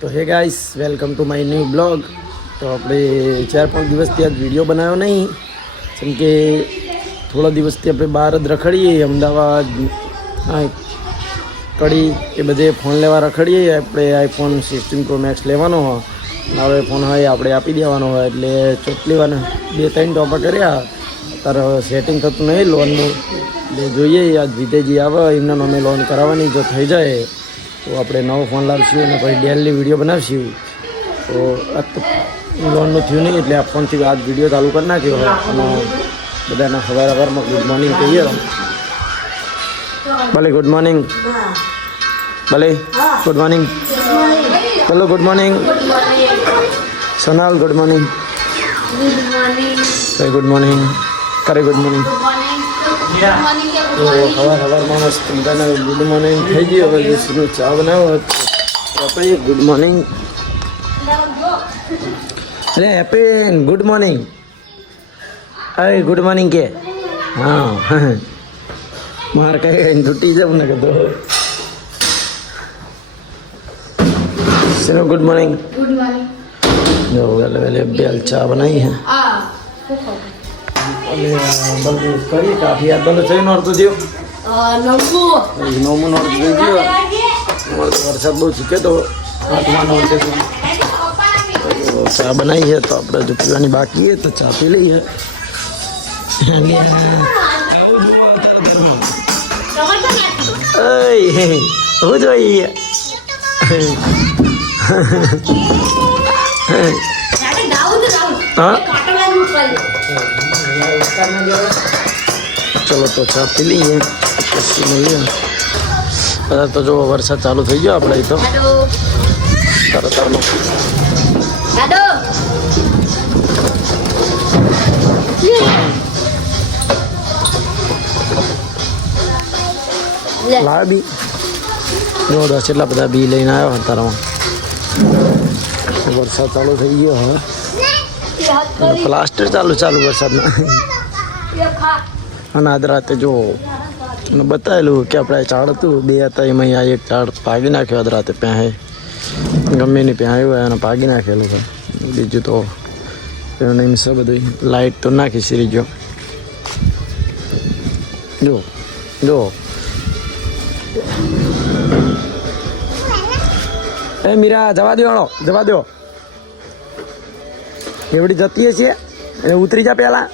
તો હે guys welcome to my new blog. તો આપણે 4-5 દિવસથી આજ વિડીયો બનાવ્યો નહીં, જેમ કે થોડા દિવસથી આપણે બહાર જ રખડીએ, અમદાવાદ કડી એ બધે ફોન લેવા રખડીએ. આપણે આઈફોન 16 Pro Max લેવાનો હોય, હવે ફોન હોય આપણે આપી દેવાનો હોય, એટલે ચોટલી વાર 2-3 ટોપા કર્યા. અત્યારે સેટિંગ થતું નહીં લોનનું, એટલે જોઈએ આજ વિદેજી આવે એમના નામે લોન કરાવવાની. જો થઈ જાય તો આપણે નવો ફોન લાવશું અને પછી ડેલી વિડીયો બનાવશું. તો આ તો લોનનું થયું નહીં, એટલે આ ફોનથી આજ વિડીયો ચાલુ કરી નાખ્યો હોય અને બધાના સવારમાં ગુડ મોર્નિંગ કહીએ. ભલે ગુડ મોર્નિંગ, ભલે ગુડ મોર્નિંગ, ભલે good morning. Sonal good morning, good morning કરે, ગુડ મોર્નિંગ. તો સવારમાં મસ્ત બધાને ગુડ મોર્નિંગ થઈ ગયો. હવે જેસીનું ચા બનાવો આપણે ગુડ મોર્નિંગ. અરે હેપી ગુડ મોર્નિંગ. અરે ગુડ મોર્નિંગ કે હા મારે કઈ તૂટી જાઉં ને કદો શેનો ગુડ મોર્નિંગ. Good morning. જો વેલે વેલે બેલ ચા બનાવી હે બલ્કુ કરી કાફી આ બલ્કુ થઈ નોર તો થયો નવમું નોર થઈ ગયો. વરસાદ બહુ ચીકે તો હાથમાં નોર ચા બનાવી છે. તો આપણે જો પીવાની બાકી છે તો ચા પી લઈએ. હું જોઈએ ચલો તો ચા પી લઈએ પછી મળીએ. બધા તો જો વરસાદ ચાલુ થઈ ગયો આપણે તો તરતરનો. લાવ બી જો દસ એટલા બધા બી લઈને આવ્યો તારામાં. વરસાદ ચાલુ થઈ ગયો હવે, પ્લાસ્ટર ચાલુ વરસાદમાં. અને આજ રાતે જો મને બતાવેલું કે આપણે ઝાડ હતું 2 હતા, એમાં આ એક ઝાડ ભાગી નાખ્યો. આજ રાતે પહે ગમે નહીં પહેર્યું હોય અને ભાગી નાખેલું છે. બીજું તો એનું એમ છે બધું. લાઇટ તો નાખી સીરી ગયો. જો જો એ મીરા જવા દો, જવા દો. એવડી જતી છે એને ઉતરી જા પહેલા.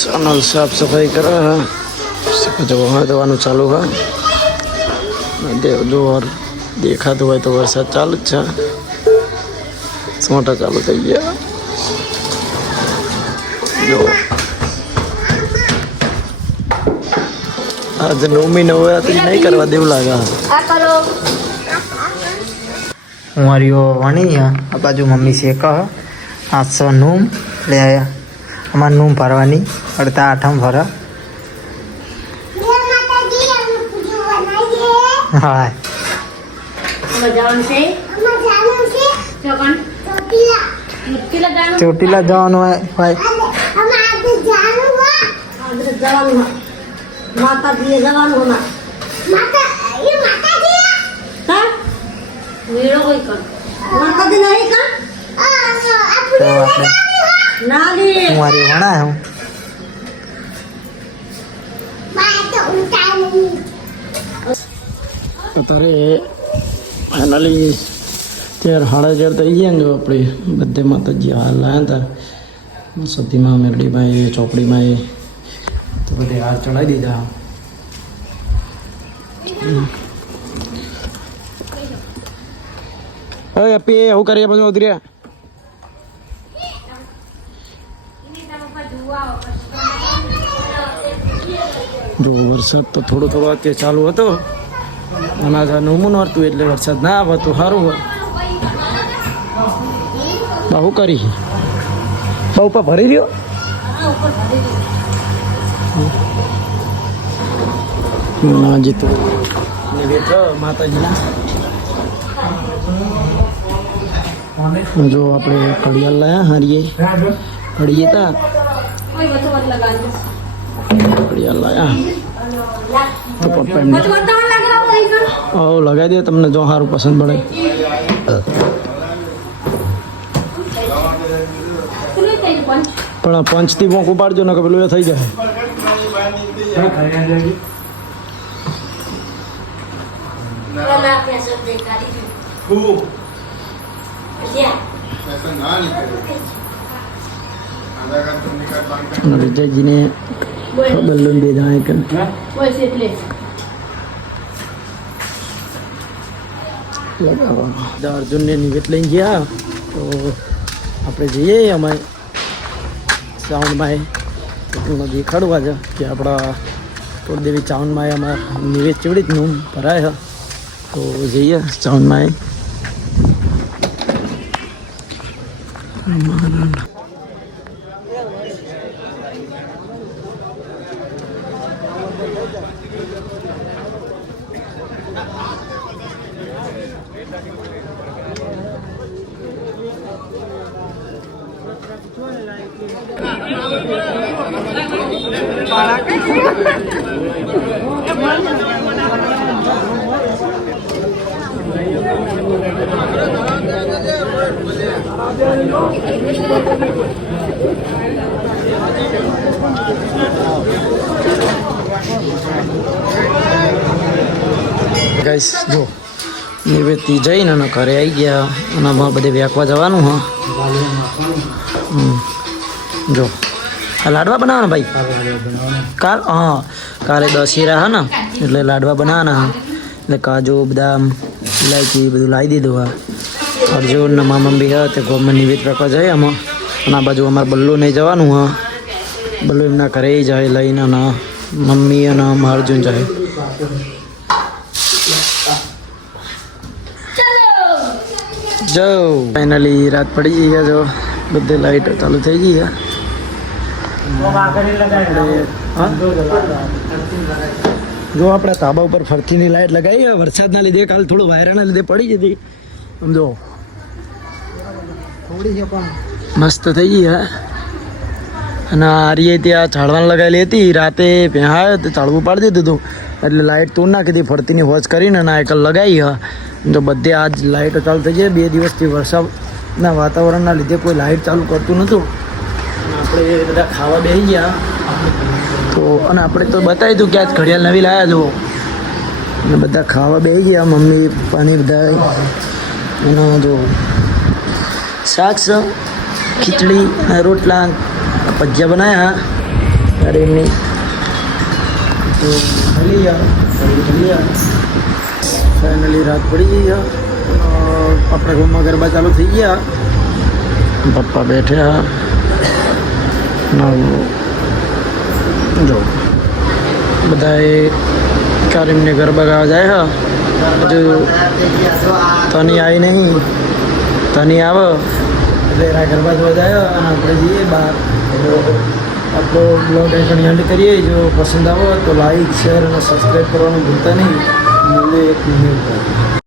સોનલ સાફ સફાઈ કરે જવા દેવાનું ચાલુ હોય. જો દેખાતું હોય તો વરસાદ ચાલુ જ છે. મોટા ચાલુ થઈ ગયા. જો આજે 9મી નવરાત્રી નહીં કરવા દેવું લાગે. હું હરિયો વણી આ બાજુ મમ્મી શેક 800 નૂમ લે આવ્યા. અમારે નૂમ ભરવાની અડધા આઠમ ભરા. હા ચોટીલા જવાનું હોય. મારી વણા હું તારે ફાઇનલી 11:30 થઈ ગયા ને. આપણે બધે માતાજી હાલ લાવ્યા હતા સતીમાં, મેરડીમાં, એ ચોપડીમાં, એ તો બધે હાર ચડાવી દીધા. હવે આપી એવું કરીએ બધું ઉતર્યા. જો વરસાદ તો થોડો અત્યારે ચાલુ હતો અને આજે 9મું નોરતું એટલે વરસાદ ના આવે તો સારું હોય. બહુ કરી બહુ ઉપર ભરી રહ્યો. હજી તો માતાજીના જો આપણે ઘડિયાળ લાયા હારીએ ઘડીએ તા ઘડિયાળ લાયા તો પપ્પા એમને લગાવી દે તમને જો સારું પસંદ પડે. પણ પંચથી પોંક ઉપાડજો ને કે પેલું એ થઈ જાય. વિજયજીને બલ્લુન બે જણા અર્જુનને નિવેદ લઈને ગયા તો આપણે જઈએ અમે ચાવણમાં એટલું દેખાડવા છે કે આપણા કુળદેવી ચાવણમાં અમારા નિવેદ ચેવડી જ નોમ ભરાય તો જઈએ ચાવણમાં. ગાઈસ જો નિવેદથી જઈને અને ઘરે આવી ગયા અને આમાં બધે વ્યાકવા જવાનું હા. જો આ લાડવા બનાવવાના ભાઈ કાલે દશેરા હા ને એટલે લાડવા બનાવવાના હા. એટલે કાજુ બદામ ઇલાયચી બધું લાવી દીધું હા. અર્જુન ને મામા મમ્મી હા તે ગોમાં નિવેદ રાખવા જાય આમાં. અને આ બાજુ અમારે બલ્લુ નહીં જવાનું હા. બલ્લુ એમના ઘરે જાય લઈને અને મમ્મી અને અર્જુન જાય. જો ફાઇનલી રાત પડી ગઈ છે. જો બધે લાઈટ ચાલુ થઈ ગઈ છે. જો આપણે ધાબા ઉપર ફરતીની લાઈટ લગાવી વરસાદના લીધે કાલ થોડું વાયરાના લીધે પડી જતી સમજો થોડી છે પણ મસ્ત થઈ ગઈ હે. અને આરીએ ત્યાં ઝાડવાન લગાવેલી હતી રાતે ભેં આવ્યો તો ઝાડવું પાડી દીધું હતું એટલે લાઇટ તોડ નાખી હતી ફરતીની વોચ કરીને અને આ એકલ લગાવી હા. તો બધે આજ લાઇટ ચાલુ થઈ જાય. 2 દિવસથી વરસાદના વાતાવરણના લીધે કોઈ લાઇટ ચાલુ કરતું નહોતું. આપણે બધા ખાવા બેસી ગયા તો અને આપણે તો બતાવી દઉં કે આજ ઘડિયાળ નવી લાવ્યા જો અને બધા ખાવા બેસી ગયા મમ્મી પપ્પાની બધા. અને જો શાક છે ખીચડી રોટલા ભજીયા બનાવ્યા ત્યારે એમની તો ખાલી ફાઇનલી રાત પડી ગઈ. આપણે રૂમમાં ગરબા ચાલુ થઈ ગયા. પપ્પા બેઠ્યા જો બધાએ કારીમને ગરબા ગાવા જાય હા. હજુ તની આવી નહીં તની આવે એટલે એના ગરબા જોવા જાય અને આપણે જઈએ બહાર. આપણો બ્લોગ અહીં એન્ડ કરીએ. જો પસંદ આવે તો લાઈક શેર અને સબસ્ક્રાઈબ કરવાનું ભૂલતા નહીં. મળીએ એક મિનિટ.